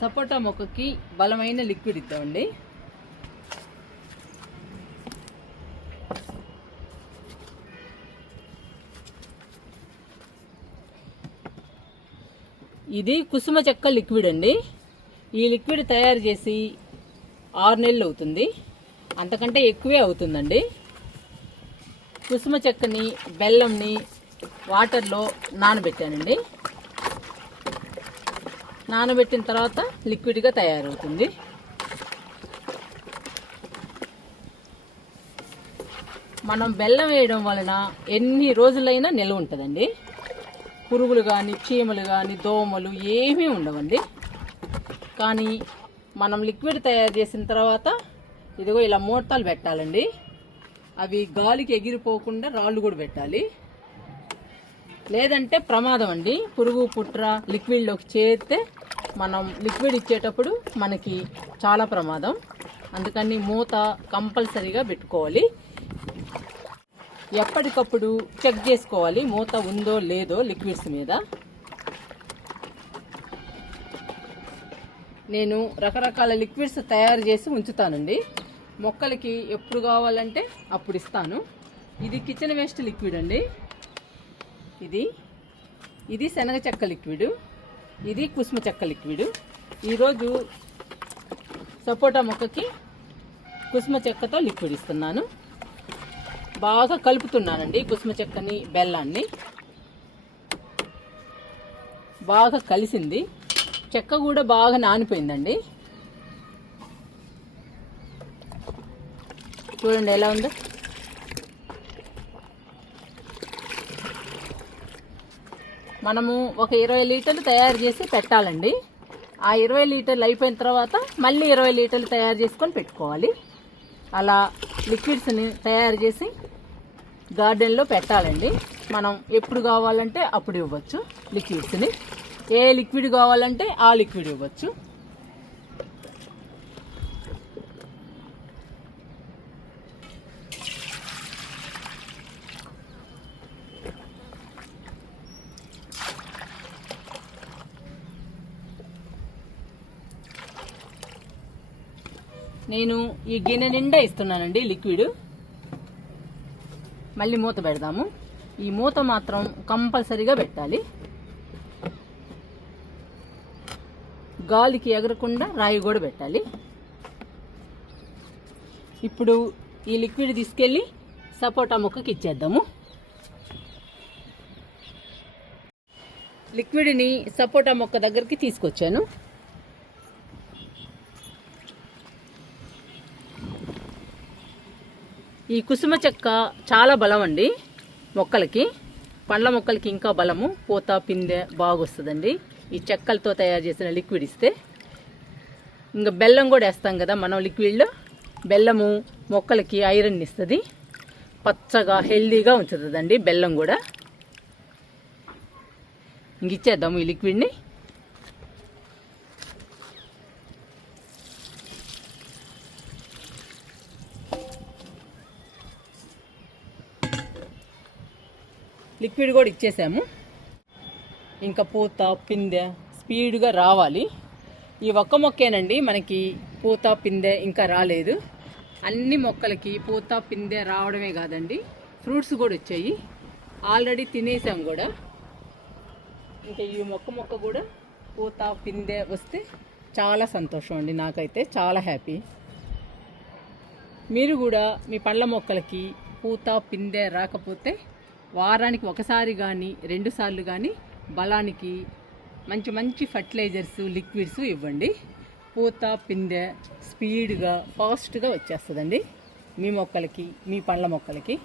సపోటా మొక్కకి బలమైన లిక్విడ్ ఇద్దామండి. ఇది కుసుమ చెక్క లిక్విడ్ అండి. ఈ లిక్విడ్ తయారు చేసి 6 నెలలు అవుతుంది, అంతకంటే ఎక్కువే అవుతుందండి. కుసుమ చెక్కని బెల్లంని వాటర్లో నానబెట్టానండి. నానబెట్టిన తర్వాత లిక్విడ్గా తయారవుతుంది. మనం బెల్లం వేయడం వలన ఎన్ని రోజులైనా నిల్వ ఉంటుందండి. పురుగులు కానీ చీమలు కానీ దోమలు ఏమీ ఉండవండి. కానీ మనం లిక్విడ్ తయారు చేసిన తర్వాత ఇదిగో ఇలా మూటలు పెట్టాలండి. అవి గాలికి ఎగిరిపోకుండా రాళ్ళు కూడా పెట్టాలి, లేదంటే ప్రమాదం అండి. పురుగు పుట్ర లిక్విడ్లోకి చేరితే మనం లిక్విడ్ ఇచ్చేటప్పుడు మనకి చాలా ప్రమాదం. అందుకని మూత కంపల్సరీగా పెట్టుకోవాలి. ఎప్పటికప్పుడు చెక్ చేసుకోవాలి మూత ఉందో లేదో లిక్విడ్స్ మీద. నేను రకరకాల లిక్విడ్స్ తయారు చేసి ఉంచుతానండి. మొక్కలకి ఎప్పుడు కావాలంటే అప్పుడు ఇస్తాను. ఇది కిచెన్ వేస్ట్ లిక్విడ్ అండి. ఇది శనగ చెక్క లిక్విడ్, ఇది కుసుమ చెక్క లిక్విడ్. ఈరోజు సపోటా మొక్కకి కుసుమ చెక్కతో లిక్విడ్ ఇస్తున్నాను. బాగా కలుపుతున్నానండి. కుసుమ చెక్కని బెల్లాన్ని బాగా కలిసింది. చెక్క కూడా బాగా నానిపోయిందండి. చూడండి ఎలా ఉందో. మనము ఒక 20 లీటర్లు తయారు చేసి పెట్టాలండి. ఆ 20 లీటర్లు అయిపోయిన తర్వాత మళ్ళీ 20 లీటర్లు తయారు చేసుకొని పెట్టుకోవాలి. అలా లిక్విడ్స్ని తయారు చేసి గార్డెన్లో పెట్టాలండి. మనం ఎప్పుడు కావాలంటే అప్పుడు ఇవ్వచ్చు లిక్విడ్స్ని. ఏ లిక్విడ్ కావాలంటే ఆ లిక్విడ్ ఇవ్వచ్చు. నేను ఈ గిన్నె నిండా ఇస్తున్నానండి లిక్విడ్. మళ్ళీ మూత పెడదాము. ఈ మూత మాత్రం కంపల్సరీగా పెట్టాలి. గాలికి ఎగరకుండా రాయి కూడా పెట్టాలి. ఇప్పుడు ఈ లిక్విడ్ తీసుకెళ్ళి సపోటా మొక్కకి ఇచ్చేద్దాము. లిక్విడ్ని సపోటా మొక్క దగ్గరికి తీసుకొచ్చాను. ఈ కుసుమ చెక్క చాలా బలం అండి మొక్కలకి. పండ్ల మొక్కలకి ఇంకా బలము, పూత పిందె బాగా వస్తుందండి ఈ చెక్కలతో తయారు చేసిన లిక్విడ్ ఇస్తే. ఇంకా బెల్లం కూడా వేస్తాం కదా మనం లిక్విడ్లో. బెల్లము మొక్కలకి ఐరన్ ఇస్తుంది, పచ్చగా హెల్దీగా ఉంచుతుందండి బెల్లం కూడా. ఇంక ఇచ్చేద్దాము ఈ లిక్విడ్ని. లిక్విడ్ కూడా ఇచ్చేసాము. ఇంకా పూత పిందె స్పీడ్గా రావాలి. ఈ ఒక్క మొక్కేనండి మనకి పూత పిందె ఇంకా రాలేదు. అన్ని మొక్కలకి పూత పిందె రావడమే కాదండి, ఫ్రూట్స్ కూడా వచ్చాయి. ఆల్రెడీ తినేసాం కూడా. ఇంకా ఈ మొక్క కూడా పూత పిందె వస్తే చాలా సంతోషం అండి. నాకైతే చాలా హ్యాపీ. మీరు కూడా మీ పండ్ల మొక్కలకి పూత పిందె రాకపోతే వారానికి ఒకసారి కానీ 2 సార్లు కానీ బలానికి మంచి మంచి ఫర్టిలైజర్స్ లిక్విడ్స్ ఇవ్వండి. పూత పిందె స్పీడ్గా ఫాస్ట్గా వచ్చేస్తుందండి మీ మొక్కలకి, మీ పండ్ల మొక్కలకి.